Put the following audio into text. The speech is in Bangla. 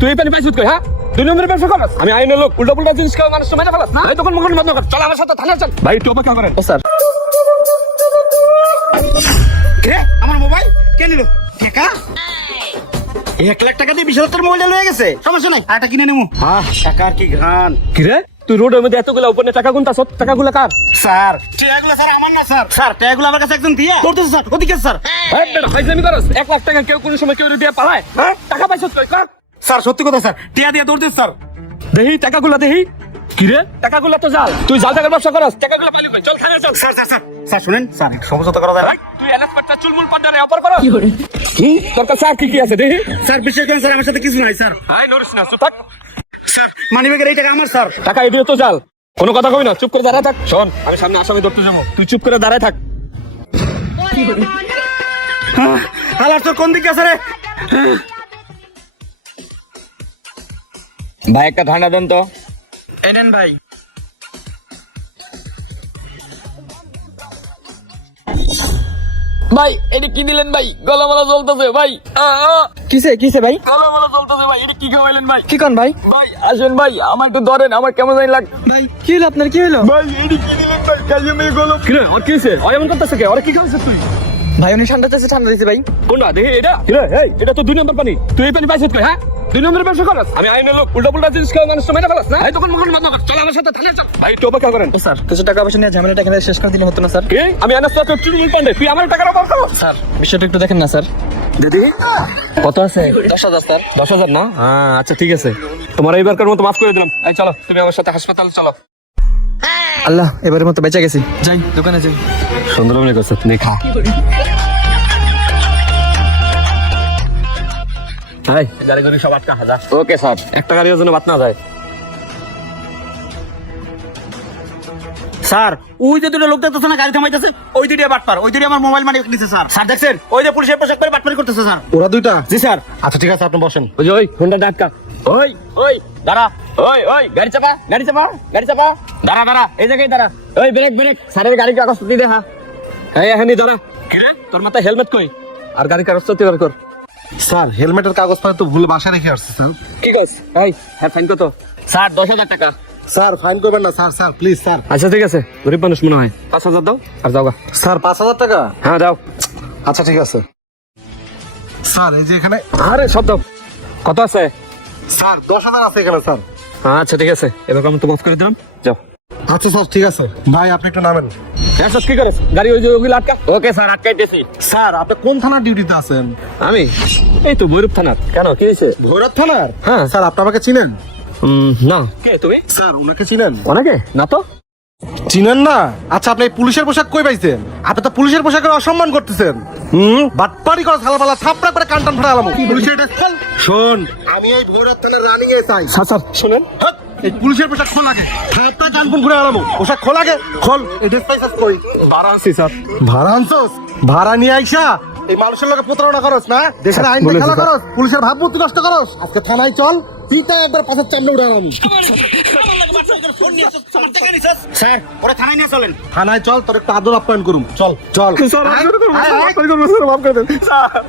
তুই এই পানি পাইছিস কই? হ্যাঁ, 2 নম্বরের ব্যবসা করস। আমি আইনের লোক, উল্টা পুল্টা জিনিস খাওয়া মানুষ মেরে ফেলাস না। এই তখন মুখে বন্ধ কর, চল আমার সাথে থানায় চল। ভাই একটু অপেক্ষা করেন। ও স্যার, কে আমার মোবাইল কে নিল? টাকা 1 লাখ টাকা দিয়ে 20,000 মোবাইল লয়ে গেছে। সমস্যা নাই, আরেকটা কিনে নেবো। হ্যাঁ, টাকার কি গান। কি রে, তুই রোডের মধ্যে এতগুলা উপরে টাকা গুনতাছ, টাকাগুলা কার? স্যার টাকাগুলো স্যার আমার না স্যার। স্যার টাকাগুলো আমার কাছে একজন দিয়া করতেছে স্যার। ওদিকে স্যার। এই বেটা ফাইজলামি করস? 1 লাখ টাকা কেউ কোন সময় কেউ দিয়ে পালায়? হ্যাঁ, টাকা পাইছিস কই? কার? স্যার সত্যি কথা স্যার, টিয়া দিয়া দৌড়তেছে স্যার। দেহি টাকাগুলা দেহি। কি রে, টাকাগুলা তো জাল। তুই জাল টাকার ব্যবসা করস, টাকাগুলা পাইলি কই? চল থানায় চল। স্যার স্যার স্যার স্যার শুনেন স্যার, একটু সমঝোতা করা যায় না? এই, তুই এনএস পাট্টা চুলমুল পাট্টারে অপর করস? কি তোর কাছে আর কি আছে দেহি? স্যার বিশ্বাস করেন স্যার, আমার সাথে কিছু নাই স্যার। এই নরিস না, চুপ থাক। মানিব্যাগের এই টাকা আমার স্যার। টাকা এদিকে তো জাল, কোনো কথা কই না, চুপ করে দাঁড়ায় থাক। শোন, আমি সামনে আসামি ধরতে যাবো, তুই চুপ করে দাঁড়ায় থাক। হালার তোর কোন দিকে আছে রে? ভাই একটা ঠান্ডা দেন তো। এই নেন ভাই। ভাই এটা কি দিলেন ভাই? গলামালা জ্বলতেছে ভাই। কিসে কিসে ভাই? গলামালা জ্বলতেছে ভাই, এটা কি খাওয়াইলেন ভাই? কি কন ভাই? ভাই আসেন ভাই, আমার একটু ধরেন, আমার কেমন জানি লাগ। ভাই কি হলো আপনার, কি হলো? ভাই এটা কি দিলেন ভাই? কাজে মেয়ে গলম। কি রে, ওর কি হয়েছে? ওই এমন করতেছে কে? ওরা কি খাওয়াইছিস তুই? ভাই উনি ঠান্ডা চাইছে, ঠান্ডা দিছে ভাই। কোনটা দেখি এটা? কি রে, এই এটা তো 2 নম্বর পানি। তুই এই পানি পাইছিস কই? হ্যাঁ, 2 নম্বরের ব্যবসা করস। আমি আইনের লোক, উল্টা পুল্টা জিনিস খাওয়া মানুষ মেরে ফেলাস না। এই তখন মুখে বন্ধ কর, চল আমার সাথে থানায় চল। ভাই একটু অপেক্ষা করেন। ও স্যার, কিছু টাকা পয়সা নিয়ে ঝামেলাটা এখানে শেষ করে দিলে হতো না স্যার? কি? আমি এনএস পাট্টা চুলমুল পান্ডে, তুই আমার টাকার অপর করস? স্যার বিষয়টা একটু দেখেন না স্যার। দিদি কত আছে? 10,000 স্যার। 10,000 না? হ্যাঁ আচ্ছা ঠিক আছে, তোমার এইবারকার মতো মাফ করে দিলাম। এই চলো, তুমি আমার সাথে হাসপাতাল চলো। আল্লাহ, এবারের মতো বেঁচে গেছি। যাই দোকানে যাই। সুন্দরবনে করছে দেখা। হাই, গাড়ি গাড়ি সব আটকা হাজার। Okay sir. একটা গাড়ির জন্য বাদ না যায়। স্যার ওই যে দুটো লোক দেখতেছে না গাড়ি থামাইতেছে, ওই দুটো বাটপার, ওই দুটো আমার মোবাইল মানি নিছে স্যার। স্যার দেখছেন ওই যে পুলিশের পোশাক পরে বাটপারি করতেছে স্যার। ওরা দুইটা? জি স্যার। আচ্ছা ঠিক আছে, আপনি বসেন। ওই যে ওই হোন্ডা ডাক্কা। ওই ওই দাঁড়া, ওই ওই গাড়ি চাপা, গাড়ি চাপা, গাড়ি চাপা, দাঁড়া দাঁড়া, এই জায়গায় দাঁড়া। ওই ব্রেক ব্রেক, স্যারের গাড়ি কাগজ দিয়ে দেখা। এই এখানে দাঁড়া। কি রে, তোর মাথায় হেলমেট কই? আর গাড়ি কাগজ তো বার কর। স্যার হেলমেটের কাগজপত্র তো ভুলে বাসায় রেখে আসছে স্যার। কি কস? এই হ্যাঁ, ফাইন কত? স্যার 10,000 টাকা। স্যার ফাইন করবেন না স্যার, স্যার প্লিজ স্যার। আচ্ছা ঠিক আছে, গরিব মানুষ মনে হয়। 5,000 দাও আর যাও গা। স্যার 5,000 টাকা? হ্যাঁ দাও। আচ্ছা ঠিক আছে স্যার। এই যে এখানে আরে সব দাও। কত আছে? স্যার 10,000 আছে এখানে স্যার। আচ্ছা ঠিক আছে, এবার আমি তো মাফ করে দিলাম, যাও। আচ্ছা স্যার ঠিক আছে। ভাই আপনি একটু নামেন। হ্যাঁ স্যার, কি করেছ? গাড়ি ওই যে ওগুলো আটকা। Okay sir, আটকাইতেছি। স্যার আপনি কোন থানার ডিউটিতে আছেন? আমি এই তো ভৈরব থানার। কেন, কি হয়েছে? ভৈরব থানার? হ্যাঁ। স্যার আপনি আমাকে চিনেন? না। কে তুমি? স্যার ওনাকে চিনেন? অনেকে না তো। চিনেন না? আচ্ছা আপনি এই পুলিশের পোশাক কই পাইছেন? আপনি তো পুলিশের পোশাকের অসম্মান করতেছেন। বাটপারি করে থালাপালা থাপড়া করে কান টান ফাটালাম। পুলিশের এটা খোল। শোন, আমি এই ভৈরব থানার রানিং এ চাই। স্যার স্যার শুনেন, হাট, এই পুলিশের পোশাক খোল আগে। থাপড়া কান ফুল ঘুরে আলামু। পোশাক খোল আগে, খোল। এই ড্রেস পাইছাস কই? ভাড়া আনছি স্যার। ভাড়া আনছস? ভাড়া নিয়ে আইসা এই মানুষের লগে প্রতারণা করস না? দেশের আইন বলেছি, খেলা স্যার। করস, পুলিশের ভাবমূর্তি নষ্ট করস। আজকে থানায় চল, পিতা একবার পাশের চামড়া উড়ে আলামু। স্যার ওরা থানায় নিয়ে চলেন। থানায় চল, তোর একটু আদর আপ্যায়ন করুম। চল চল। স্যার আয়, আয়, আয়। মাফ করে দেন স্যার।